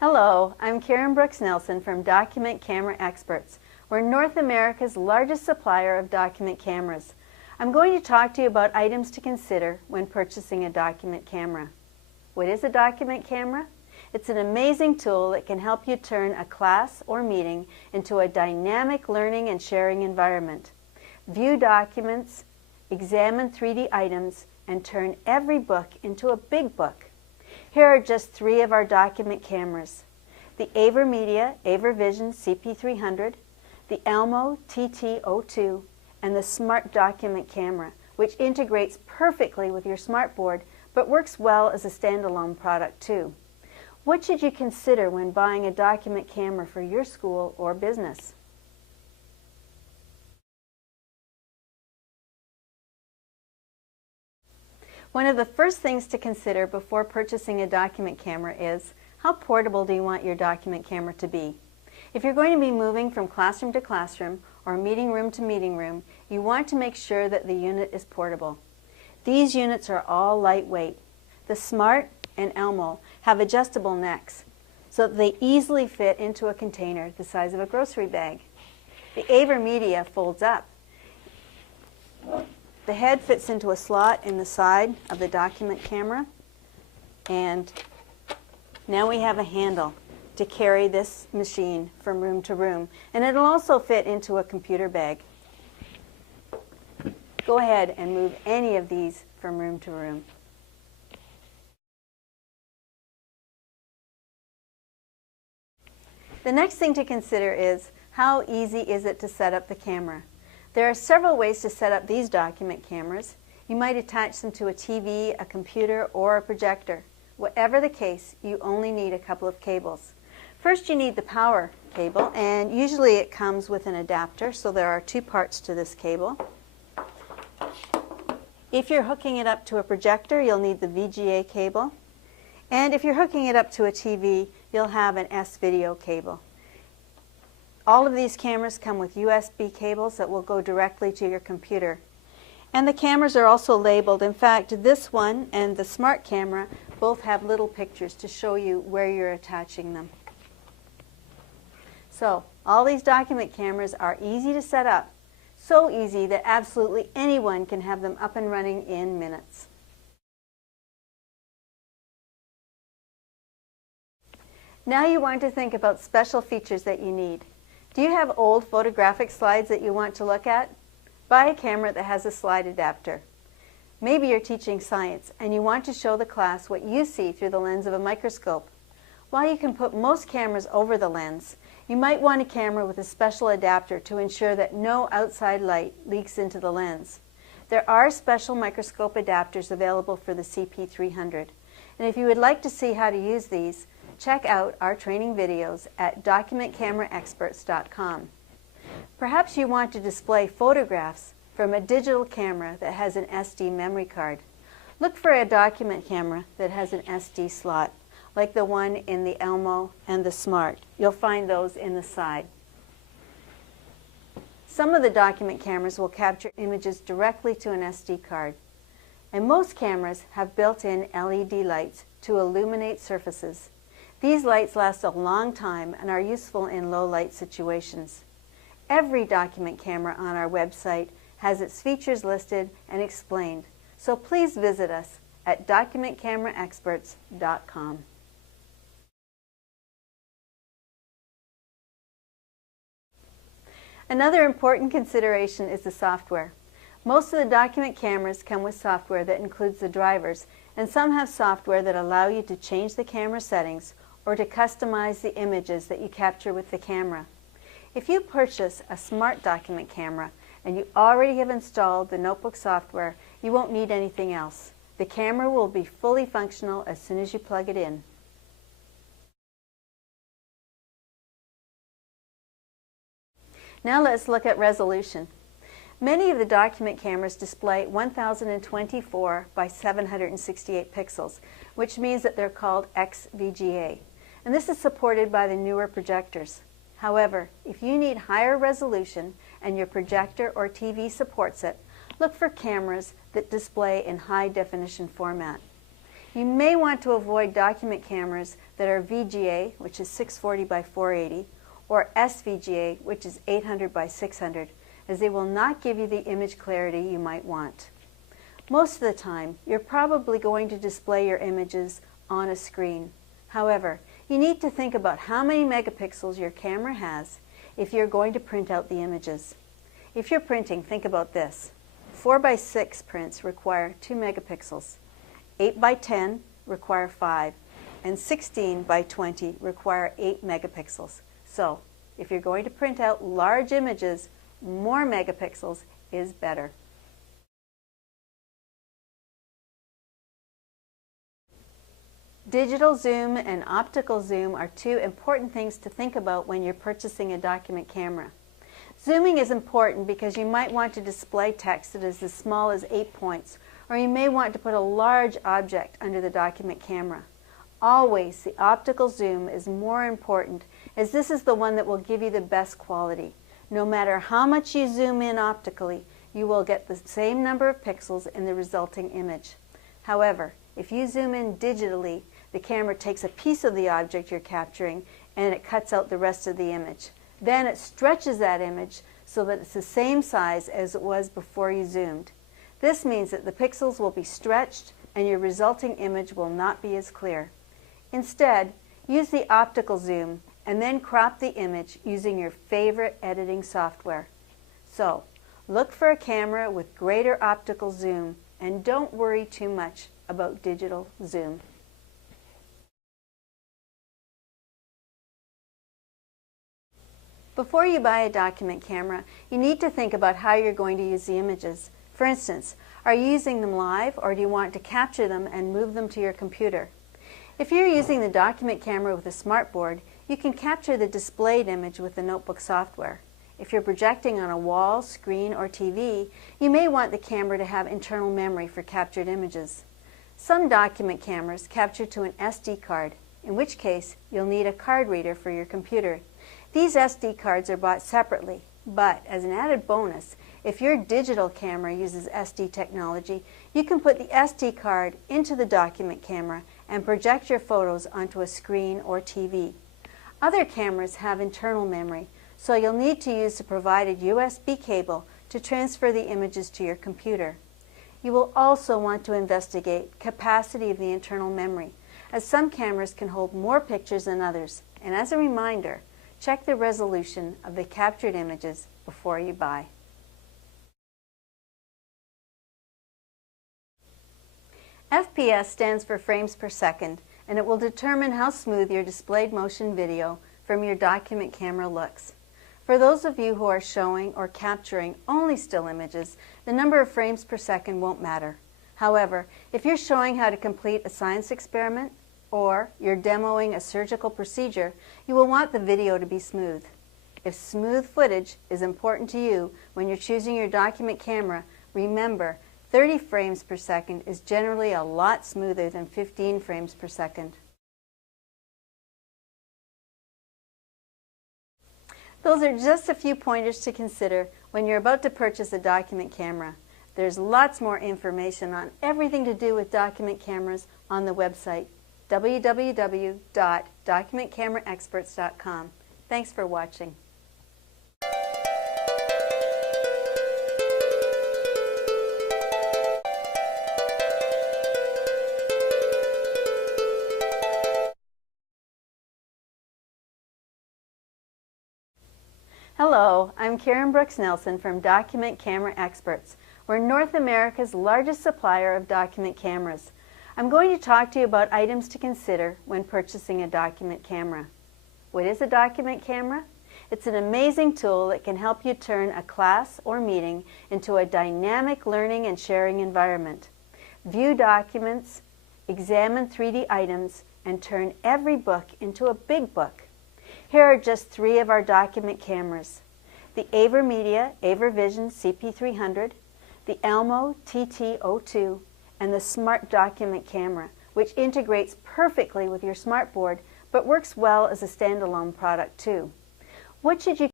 Hello, I'm Karen Brooks Nelson from Document Camera Experts. We're North America's largest supplier of document cameras. I'm going to talk to you about items to consider when purchasing a document camera. What is a document camera? It's an amazing tool that can help you turn a class or meeting into a dynamic learning and sharing environment. View documents, examine 3D items, and turn every book into a big book. Here are just three of our document cameras: the AverMedia AverVision CP300, the Elmo TT02, and the Smart Document Camera, which integrates perfectly with your smartboard but works well as a standalone product too. What should you consider when buying a document camera for your school or business? One of the first things to consider before purchasing a document camera is, how portable do you want your document camera to be? If you're going to be moving from classroom to classroom or meeting room to meeting room, you want to make sure that the unit is portable. These units are all lightweight. The Smart and Elmo have adjustable necks so that they easily fit into a container the size of a grocery bag. The AverMedia folds up. The head fits into a slot in the side of the document camera, and now we have a handle to carry this machine from room to room, and it'll also fit into a computer bag. Go ahead and move any of these from room to room. The next thing to consider is, how easy is it to set up the camera? There are several ways to set up these document cameras. You might attach them to a TV, a computer, or a projector. Whatever the case, you only need a couple of cables. First, you need the power cable, and usually it comes with an adapter, so there are two parts to this cable. If you're hooking it up to a projector, you'll need the VGA cable. And if you're hooking it up to a TV, you'll have an S-video cable. All of these cameras come with USB cables that will go directly to your computer. And the cameras are also labeled. In fact, this one and the Smart camera both have little pictures to show you where you're attaching them. So, all these document cameras are easy to set up. So easy that absolutely anyone can have them up and running in minutes. Now you want to think about special features that you need. Do you have old photographic slides that you want to look at? Buy a camera that has a slide adapter. Maybe you're teaching science and you want to show the class what you see through the lens of a microscope. While you can put most cameras over the lens, you might want a camera with a special adapter to ensure that no outside light leaks into the lens. There are special microscope adapters available for the CP300. And if you would like to see how to use these, check out our training videos at documentcameraexperts.com. Perhaps you want to display photographs from a digital camera that has an SD memory card. Look for a document camera that has an SD slot, like the one in the Elmo and the Smart. You'll find those in the side. Some of the document cameras will capture images directly to an SD card. And most cameras have built-in LED lights to illuminate surfaces. These lights last a long time and are useful in low light situations. Every document camera on our website has its features listed and explained, so please visit us at documentcameraexperts.com. Another important consideration is the software. Most of the document cameras come with software that includes the drivers, and some have software that allow you to change the camera settings or to customize the images that you capture with the camera. If you purchase a Smart document camera and you already have installed the notebook software, you won't need anything else. The camera will be fully functional as soon as you plug it in. Now let's look at resolution. Many of the document cameras display 1024 by 768 pixels, which means that they're called XVGA. And this is supported by the newer projectors. However, if you need higher resolution and your projector or TV supports it, look for cameras that display in high definition format. You may want to avoid document cameras that are VGA, which is 640 by 480, or SVGA, which is 800 by 600, as they will not give you the image clarity you might want. Most of the time, you're probably going to display your images on a screen. However, you need to think about how many megapixels your camera has if you're going to print out the images. If you're printing, think about this. 4 by 6 prints require 2 megapixels. 8 by 10 require 5, and 16 by 20 require 8 megapixels. So, if you're going to print out large images, more megapixels is better. Digital zoom and optical zoom are two important things to think about when you're purchasing a document camera. Zooming is important because you might want to display text that is as small as 8 points, or you may want to put a large object under the document camera. Always, the optical zoom is more important, as this is the one that will give you the best quality. No matter how much you zoom in optically, you will get the same number of pixels in the resulting image. However, if you zoom in digitally, the camera takes a piece of the object you're capturing and it cuts out the rest of the image. Then it stretches that image so that it's the same size as it was before you zoomed. This means that the pixels will be stretched and your resulting image will not be as clear. Instead, use the optical zoom and then crop the image using your favorite editing software. So, look for a camera with greater optical zoom and don't worry too much about digital zoom. Before you buy a document camera, you need to think about how you're going to use the images. For instance, are you using them live, or do you want to capture them and move them to your computer? If you're using the document camera with a smartboard, you can capture the displayed image with the notebook software. If you're projecting on a wall, screen, or TV, you may want the camera to have internal memory for captured images. Some document cameras capture to an SD card, in which case you'll need a card reader for your computer. These SD cards are bought separately, but as an added bonus, if your digital camera uses SD technology, you can put the SD card into the document camera and project your photos onto a screen or TV. Other cameras have internal memory, so you'll need to use the provided USB cable to transfer the images to your computer. You will also want to investigate capacity of the internal memory, as some cameras can hold more pictures than others. And as a reminder, check the resolution of the captured images before you buy. FPS stands for frames per second, and it will determine how smooth your displayed motion video from your document camera looks. For those of you who are showing or capturing only still images, the number of frames per second won't matter. However, if you're showing how to complete a science experiment, or you're demoing a surgical procedure, you will want the video to be smooth. If smooth footage is important to you when you're choosing your document camera, remember 30 frames per second is generally a lot smoother than 15 frames per second. Those are just a few pointers to consider when you're about to purchase a document camera. There's lots more information on everything to do with document cameras on the website www.documentcameraexperts.com. Thanks for watching. Hello, I'm Karen Brooks Nelson from Document Camera Experts. We're North America's largest supplier of document cameras. I'm going to talk to you about items to consider when purchasing a document camera. What is a document camera? It's an amazing tool that can help you turn a class or meeting into a dynamic learning and sharing environment. View documents, examine 3D items, and turn every book into a big book. Here are just 3 of our document cameras: the AverMedia AverVision CP300, the Elmo TT02, and the Smart Document Camera, which integrates perfectly with your smartboard but works well as a standalone product too. What should you